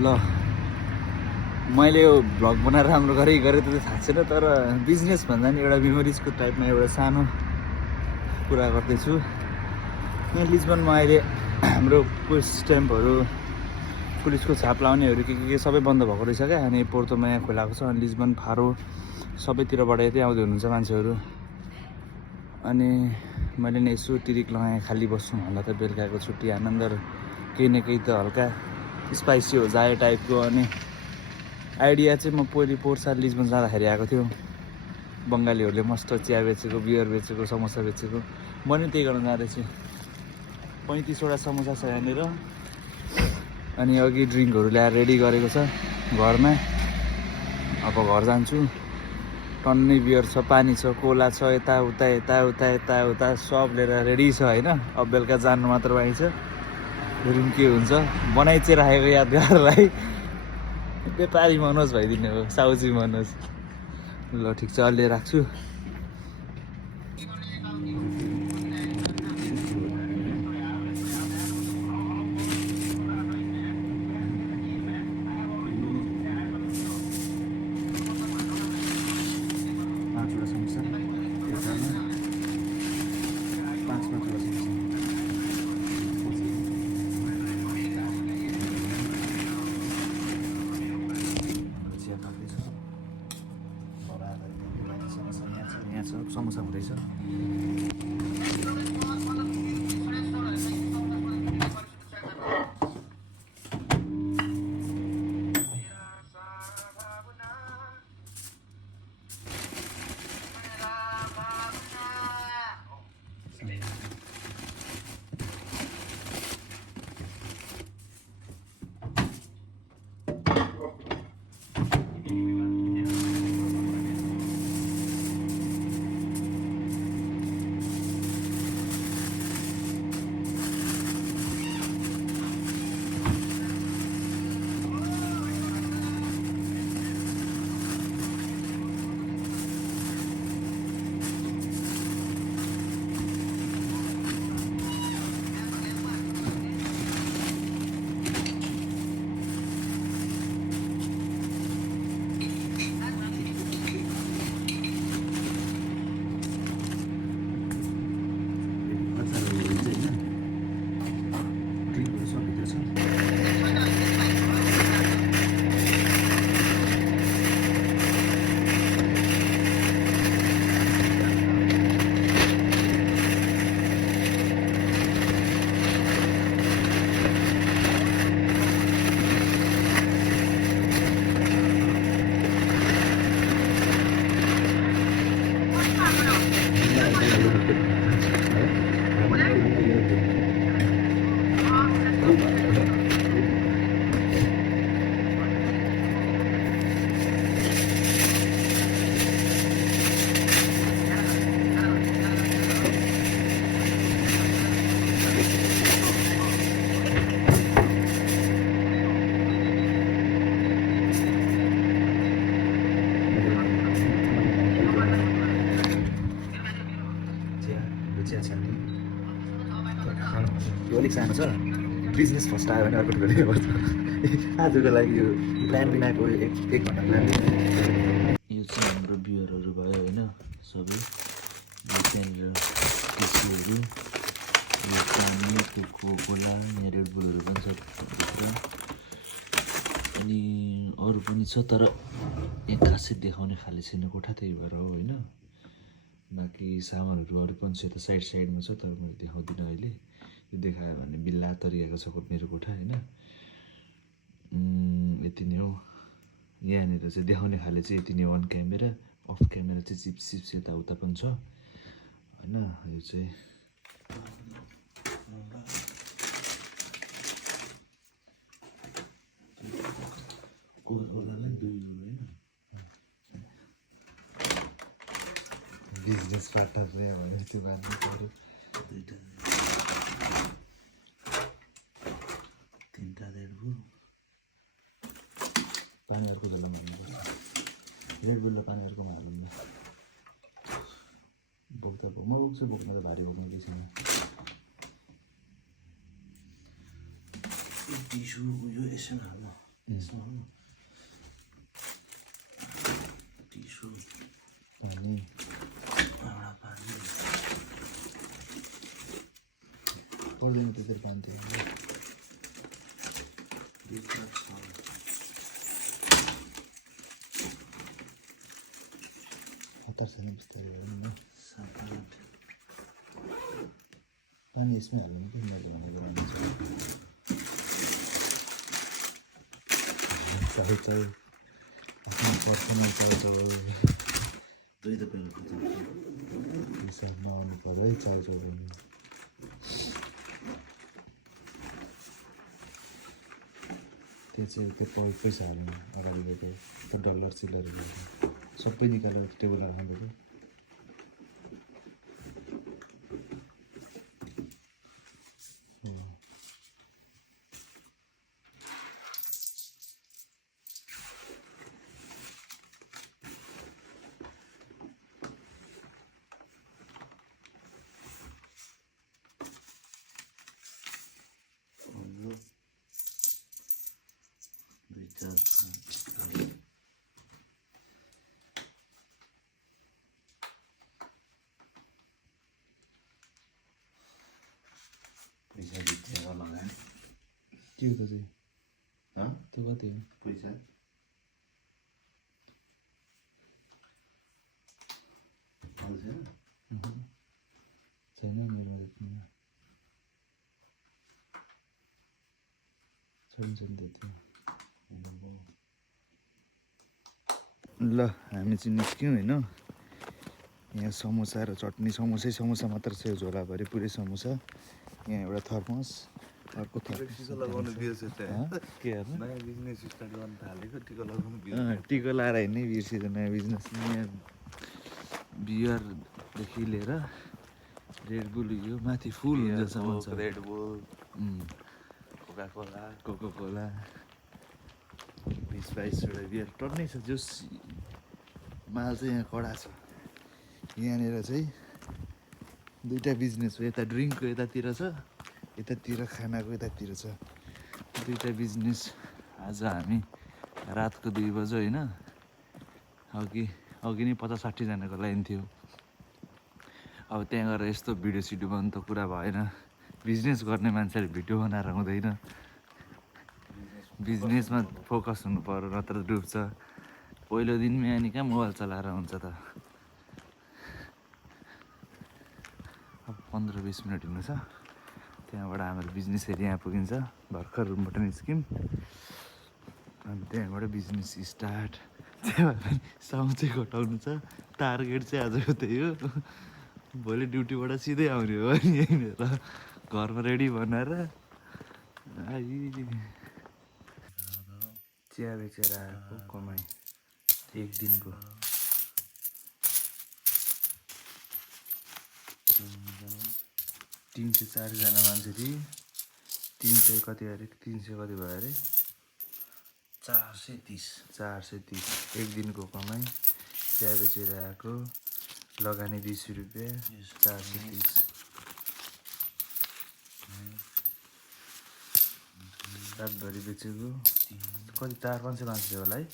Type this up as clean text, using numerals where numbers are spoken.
ल मैले यो भ्लग बनाएर राम्रो गरेँ त थाहा छैन, तर बिजनेस भन्दा नि एउटा मेमोरिजको टाइपमा एउटा सानो कुरा गर्दैछु। यहाँ लिजबनमा अहिले हाम्रो पुलिस स्ट्याम्पहरू, पुलिसको छाप लाउनेहरू के सबै बन्द भएको रहेछ क्या। अनि पोर्तोमा यहाँ खोलाएको छ। अनि लिजबन, फारो सबैतिरबाट यतै आउँदै हुनुहुन्छ मान्छेहरू। अनि मैले नि यसो टिरिक लगाएँ, खाली बस्छु होला त बेलुकाको छुट्टी आनन्द, केही न केही त हल्का स्पाइसी हो जाए टाइपको। अनि आइडिया चाहिँ म पहिलो पोहोर साल लिजबन जाँदाखेरि आएको थियो। बङ्गालीहरूले मस्त चिया बेचेको, बियर बेचेको, समोसा बेचेको। म नि त्यही गर्न जाँदैछु। 35वटा समोसा छ यहाँनिर। अनि अघि ड्रिङ्कहरू ल्याएर रेडी गरेको छ घरमा। अब घर जान्छु। टन्नै बियर छ, पानी छ, कोला छ, यताउता यताउता यताउता सब लिएर रेडी छ होइन। अब बेलुका जानु मात्र बाँकी छ। हेरौँ के हुन्छ। बनाइ चाहिँ राखेको यादगारलाई व्यापारी मनोज भइदिने हो, साउजी मनोज। ल ठिक छ, अहिले राख्छु। समोसा हुँदैछ। यो अलिक सानो छ। बिजनेस फर्स्ट आयो भने अर्को ठुलो पर्छ। आजको लागि यो प्लान बिनाको एक घन्टा प्लान। यो चाहिँ हाम्रो बियरहरू भयो होइन, सबै त्यहाँनिर टिस्युहरू, यो पानी, कोकोला, यहाँ रेडबुलहरू पनि छ भित्र। अनि अरू पनि छ, तर यहाँ खासै देखाउने खाले छैन कोठा, त्यही भएर हो होइन। बाँकी सामानहरू अरू पनि छ, यता साइडमा छ, तर मैले देखाउँदिनँ अहिले। यो देखायो भने बिल्ला तरिएको छ मेरो कोठा होइन। यति नै हो। यहाँनिर चाहिँ देखाउने खाले चाहिँ यति नै हो। अन क्यामेरा, अफ क्यामेरा चाहिँ चिप्स यताउता पनि छ होइन। यो चाहिँ कोकाकोलालाई 2 युरो होइन। बिजनेस पार्टनर चाहिँ भने त्यो मान्नु पऱ्यो। 3टा रेडबुल, पानी अर्को बेलामा हाल्नुपर्छ। रेडबुल र पानी अर्कोमा हाल्नु बोक्दा म बोक्छु, बोक्नु त भारी बोक्नु केही छैन। टिस्यु उयो यसो हाल्नु, टिसु पानी एउटा पानी पर्दैन त्यतिर पानी थियो दुईवटा छ हतार छैन बिस्तारै गर्नु न 7-8 पानी यसमै हाल्नु कि मैले भनेको चाउचाउ आफ्नो पर्सनल चाउचाउ दुई त पेन खतम हिसाब नआउनु पर्यो है चाउचाउ गर्नु त्यो चाहिँ त्यो पैसा हाल्नु अगाडिबाट त्यो डलर सिलरहरू सबै निकालेर टेबलमा राख्नु दुई चार पैसा भित्र लगाएँ के हो त चाहिँ त्यो कति हो पैसा छैन छैन मेरोमा त्यतिमा छैन त्यति ल हामी चाहिँ निस्क्यौँ होइन यहाँ समोसा र चटनी समोसा मात्र छ झोलाभरि पुरै समोसा यहाँ एउटा थर्मस अर्को टिका लगाउनु बिर्सेछ के हेर्नु नयाँ बिजनेस स्टार्ट गर्न थालेको टिका लगाउनु टिका लाएर हिँड्नै बिर्सिँदैन नयाँ बिजनेस यहाँ बियरदेखि लिएर रेडबुल यो माथि फुल हुन्छ सामान छ रेडबुल कोकाकोला कोकाकोला 20-22वटा बियर टन्नै छ जुस माल चाहिँ यहाँ कडा छ यहाँनिर चाहिँ दुईवटा बिजनेस हो यता ड्रिङ्कको यतातिर छ यतातिर खानाको यतातिर छ दुईवटा बिजनेस आज हामी रातको 2 बजे होइन अघि नै 50-60 जनाको लाइन थियो अब त्यहाँ गएर यस्तो भिडियो सिडियो बनाउनु त कुरा भएन बिजनेस गर्ने मान्छेले भिडियो बनाएर हुँदैन बिजनेसमा फोकस हुनु पर्यो नत्र डुब्छ पहिलो दिनमै अनि कहाँ मोबाइल चलाएर हुन्छ त अब 15-20 मिनट हिँड्नु छ त्यहाँबाट हाम्रो बिजनेस एरिया यहाँ पुगिन्छ भर्खर रुमबाट निस्क्यौँ अनि त्यहाँबाट बिजनेस स्टार्ट त्यहाँ पनि साउन्ड चाहिँ घटाउनु छ टार्गेट चाहिँ आजको त्यही हो भोलि ड्युटीबाट सिधै आउने हो अनि यहीँनिर घरमा रेडी बनाएर चिया बेचेर आएको कमाइ एक दिनको 304 जना मान्छे थिए 300 कति अरे 300 कति भयो अरे 430 एक दिनको कमाइ चिया बेचेर आएको लगानी 20 रुपियाँ 430 रातभरि बेचेको कति 400-500 होला है